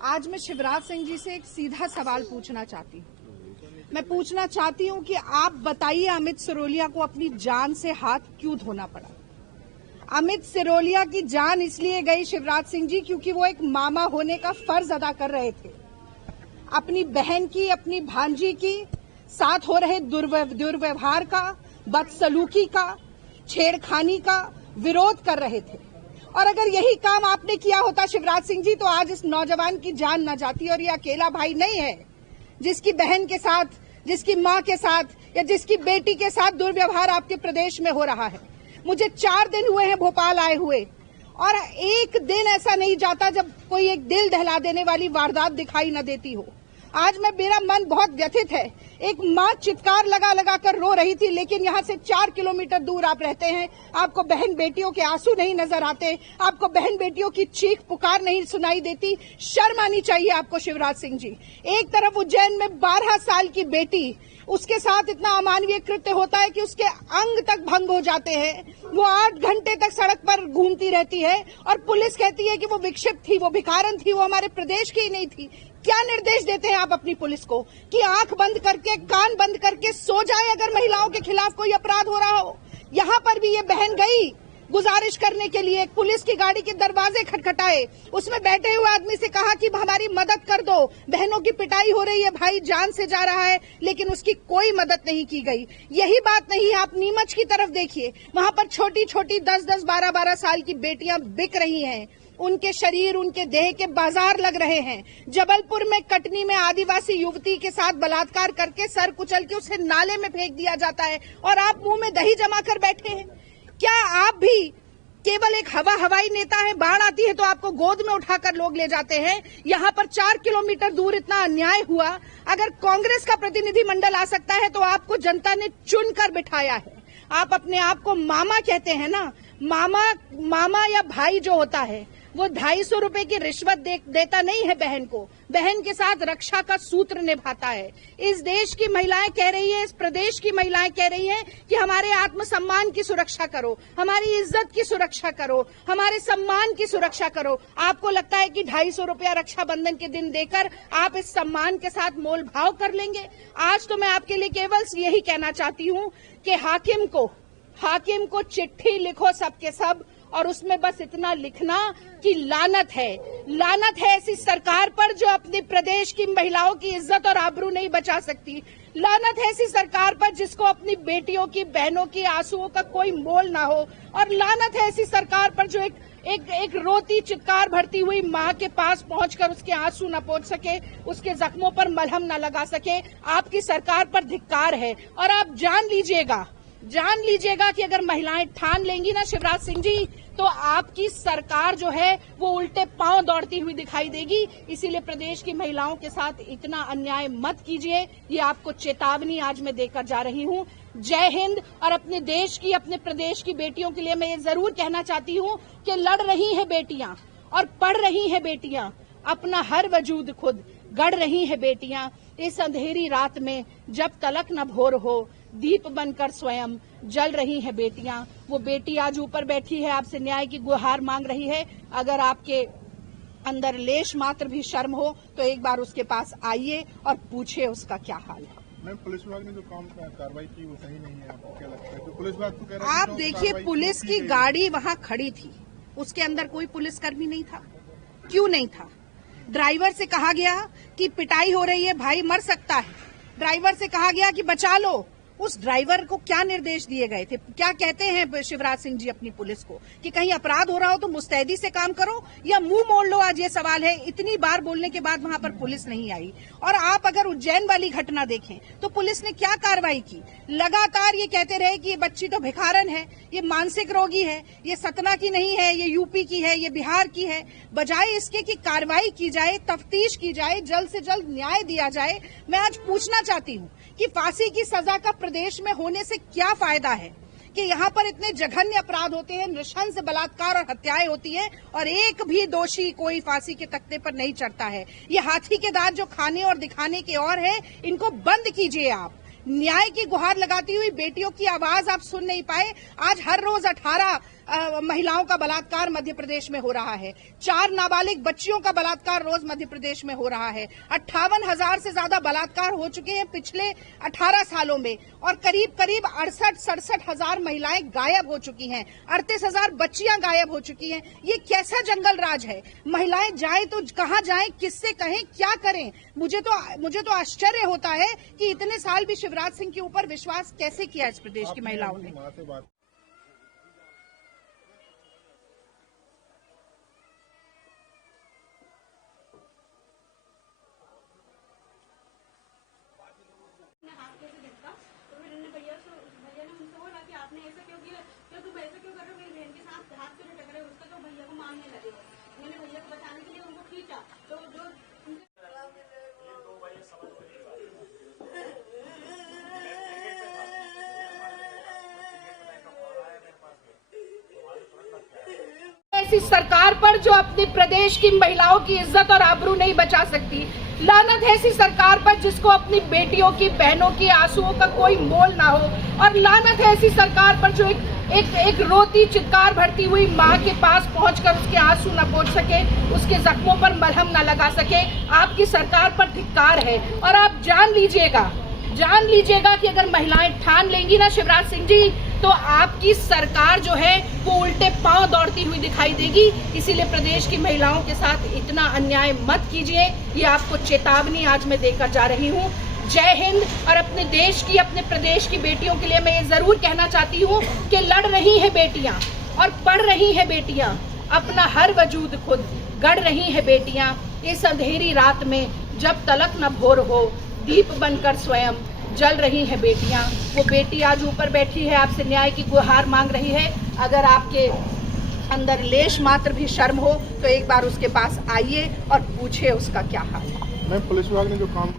आज मैं शिवराज सिंह जी से एक सीधा सवाल पूछना चाहती हूँ। मैं पूछना चाहती हूँ कि आप बताइए, अमित सिरोलिया को अपनी जान से हाथ क्यों धोना पड़ा? अमित सिरोलिया की जान इसलिए गई शिवराज सिंह जी क्योंकि वो एक मामा होने का फर्ज अदा कर रहे थे। अपनी बहन की, अपनी भांजी की साथ हो रहे दुर्व्यवहार का, बदसलूकी का, छेड़खानी का विरोध कर रहे थे। और अगर यही काम आपने किया होता शिवराज सिंह जी, तो आज इस नौजवान की जान न जाती। और ये अकेला भाई नहीं है जिसकी बहन के साथ, जिसकी मां के साथ या जिसकी बेटी के साथ दुर्व्यवहार आपके प्रदेश में हो रहा है। मुझे 4 दिन हुए हैं भोपाल आए हुए, और एक दिन ऐसा नहीं जाता जब कोई एक दिल दहला देने वाली वारदात दिखाई न देती हो। आज मेरा मन बहुत व्यथित है। एक माँ चित्कार लगा लगा कर रो रही थी, लेकिन यहाँ से 4 किलोमीटर दूर आप रहते हैं, आपको बहन बेटियों के आंसू नहीं नजर आते, आपको बहन बेटियों की चीख पुकार नहीं सुनाई देती। शर्म आनी चाहिए आपको शिवराज सिंह जी। एक तरफ उज्जैन में 12 साल की बेटी, उसके साथ इतना अमानवीय कृत्य होता है कि उसके अंग तक भंग हो जाते हैं। वो 8 घंटे तक सड़क पर घूमती रहती है और पुलिस कहती है कि वो विक्षिप्त थी, वो भिखारन थी, वो हमारे प्रदेश की ही नहीं थी। क्या निर्देश देते हैं आप अपनी पुलिस को कि आंख बंद करके, कान बंद करके सो जाए अगर महिलाओं के खिलाफ कोई अपराध हो रहा हो? यहाँ पर भी ये बहन गई गुजारिश करने के लिए, पुलिस की गाड़ी के दरवाजे खटखटाए, उसमें बैठे हुए आदमी से कहा कि हमारी मदद कर दो, बहनों की पिटाई हो रही है, भाई जान से जा रहा है, लेकिन उसकी कोई मदद नहीं की गई। यही बात नहीं है, आप नीमच की तरफ देखिए, वहां पर छोटी छोटी 10-10, 12-12 साल की बेटियां बिक रही हैं, उनके शरीर, उनके देह के बाजार लग रहे हैं। जबलपुर में, कटनी में आदिवासी युवती के साथ बलात्कार करके सर कुचल के उसे नाले में फेंक दिया जाता है, और आप मुंह में दही जमा कर बैठे हैं। क्या आप भी केवल एक हवाई नेता है? बाढ़ आती है तो आपको गोद में उठाकर लोग ले जाते हैं। यहाँ पर 4 किलोमीटर दूर इतना अन्याय हुआ। अगर कांग्रेस का प्रतिनिधिमंडल आ सकता है तो आपको जनता ने चुनकर बिठाया है। आप अपने आप को मामा कहते हैं ना, मामा या भाई जो होता है वो 250 रुपए की रिश्वत देता नहीं है बहन को, बहन के साथ रक्षा का सूत्र निभाता है। इस देश की महिलाएं कह रही है, इस प्रदेश की महिलाएं कह रही हैं कि हमारे आत्मसम्मान की सुरक्षा करो, हमारी इज्जत की सुरक्षा करो, हमारे सम्मान की सुरक्षा करो। आपको लगता है कि 250 रुपया रक्षाबंधन के दिन देकर आप इस सम्मान के साथ मोल भाव कर लेंगे? आज तो मैं आपके लिए केवल यही कहना चाहती हूँ कि हाकिम को चिट्ठी लिखो सबके सब, और उसमें बस इतना लिखना कि लानत है ऐसी सरकार पर जो अपने प्रदेश की महिलाओं की इज्जत और आबरू नहीं बचा सकती। लानत है ऐसी सरकार पर जिसको अपनी बेटियों की, बहनों की आंसुओं का कोई मोल ना हो। और लानत है ऐसी सरकार पर जो एक रोती चित्कार भरती हुई माँ के पास पहुंचकर उसके आंसू न पहुंच सके, उसके जख्मों पर मलहम न लगा सके। आपकी सरकार पर धिक्कार है। और आप जान लीजिएगा कि अगर महिलाएं ठान लेंगी ना शिवराज सिंह जी, तो आपकी सरकार जो है वो उल्टे पांव दौड़ती हुई दिखाई देगी। इसीलिए प्रदेश की महिलाओं के साथ इतना अन्याय मत कीजिए। ये आपको चेतावनी आज मैं देकर जा रही हूँ। जय हिंद। और अपने देश की, अपने प्रदेश की बेटियों के लिए मैं ये जरूर कहना चाहती हूँ कि लड़ रही हैं बेटियां और पढ़ रही हैं बेटियां, अपना हर वजूद खुद गढ़ रही हैं बेटियां। इस अंधेरी रात में जब तलक न भोर हो, दीप बनकर स्वयं जल रही हैं बेटियां। वो बेटी आज ऊपर बैठी है, आपसे न्याय की गुहार मांग रही है। अगर आपके अंदर लेश मात्र भी शर्म हो तो एक बार उसके पास आइए और पूछिए उसका क्या हाल है। मैम, पुलिस विभाग ने जो कार्रवाई की वो सही नहीं है, आपको क्या लगता है? तो पुलिस विभाग तो कह रहा है, आप देखिए, पुलिस की गाड़ी वहां खड़ी थी, उसके अंदर कोई पुलिसकर्मी नहीं था। क्यों नहीं था? ड्राइवर से कहा गया कि पिटाई हो रही है, भाई मर सकता है। ड्राइवर से कहा गया कि बचा लो। उस ड्राइवर को क्या निर्देश दिए गए थे? क्या कहते हैं शिवराज सिंह जी अपनी पुलिस को कि कहीं अपराध हो रहा हो तो मुस्तैदी से काम करो या मुंह मोड़ लो? आज ये सवाल है। इतनी बार बोलने के बाद वहां पर पुलिस नहीं आई। और आप अगर उज्जैन वाली घटना देखें तो पुलिस ने क्या कार्रवाई की? लगातार ये कहते रहे कि ये बच्ची तो भिखारन है, ये मानसिक रोगी है, ये सतना की नहीं है, ये यूपी की है, ये बिहार की है। बजाय इसके कि कार्रवाई की जाए, तफ्तीश की जाए, जल्द से जल्द न्याय दिया जाए। मैं आज पूछना चाहती हूँ कि फांसी की सजा का प्रदेश में होने से क्या फायदा है कि यहाँ पर इतने जघन्य अपराध होते हैं, नृशंस बलात्कार और हत्याएं होती हैं, और एक भी दोषी कोई फांसी के तख्ते पर नहीं चढ़ता है। ये हाथी के दांत जो खाने और दिखाने के और है, इनको बंद कीजिए आप। न्याय की गुहार लगाती हुई बेटियों की आवाज आप सुन नहीं पाए। आज हर रोज 18 महिलाओं का बलात्कार मध्य प्रदेश में हो रहा है। 4 नाबालिग बच्चियों का बलात्कार रोज मध्य प्रदेश में हो रहा है। 58,000 से ज्यादा बलात्कार हो चुके हैं पिछले 18 सालों में और करीब 68-67 हजार महिलाएं गायब हो चुकी हैं। 38,000 बच्चियां गायब हो चुकी हैं। ये कैसा जंगल राज है? महिलाएं जाए तो कहां जाएं, किससे कहें, क्या करें? मुझे तो आश्चर्य होता है कि इतने साल भी शिवराज सिंह के ऊपर विश्वास कैसे किया इस प्रदेश की महिलाओं ने। मां से बात आपने ऐसा क्यों किया, क्यों तुम ऐसा क्यों कर रहे हो, मेरी बहन के साथ हाथ क्यों नहीं टकराए, उसका तो भैया को मारने लगे। मैंने भैया को बचाने के लिए उनको खींचा तो जो ऐसी सरकार पर जो अपने प्रदेश की महिलाओं की इज्जत और आबरू नहीं बचा सकती। लानत है ऐसी सरकार पर जिसको अपनी बेटियों की, बहनों की आंसुओं का कोई मोल ना हो। और लानत है ऐसी सरकार पर जो एक रोती चित्कार भरती हुई माँ के पास पहुंचकर उसके आंसू न पोंछ सके, उसके जख्मों पर मलहम न लगा सके। आपकी सरकार पर धिक्कार है। और आप जान लीजिएगा कि अगर महिलाएं ठान लेंगी ना शिवराज सिंह जी, तो आपकी सरकार जो है वो उल्टे पांव दौड़ती हुई दिखाई देगी। इसीलिए प्रदेश की महिलाओं के साथ इतना अन्याय मत कीजिए। ये आपको चेतावनी आज मैं देकर जा रही हूँ। जय हिंद। और अपने देश की, अपने प्रदेश की बेटियों के लिए मैं ये जरूर कहना चाहती हूँ कि लड़ रही हैं बेटियां और पढ़ रही हैं बेटियां, अपना हर वजूद खुद गढ़ रही हैं बेटियां। इस अंधेरी रात में जब तलक न भोर हो, दीप बनकर स्वयं जल रही हैं बेटियां। वो बेटी आज ऊपर बैठी है, आपसे न्याय की गुहार मांग रही है। अगर आपके अंदर लेश मात्र भी शर्म हो तो एक बार उसके पास आइए और पूछिए उसका क्या हाल है। मैं पुलिस विभाग ने जो काम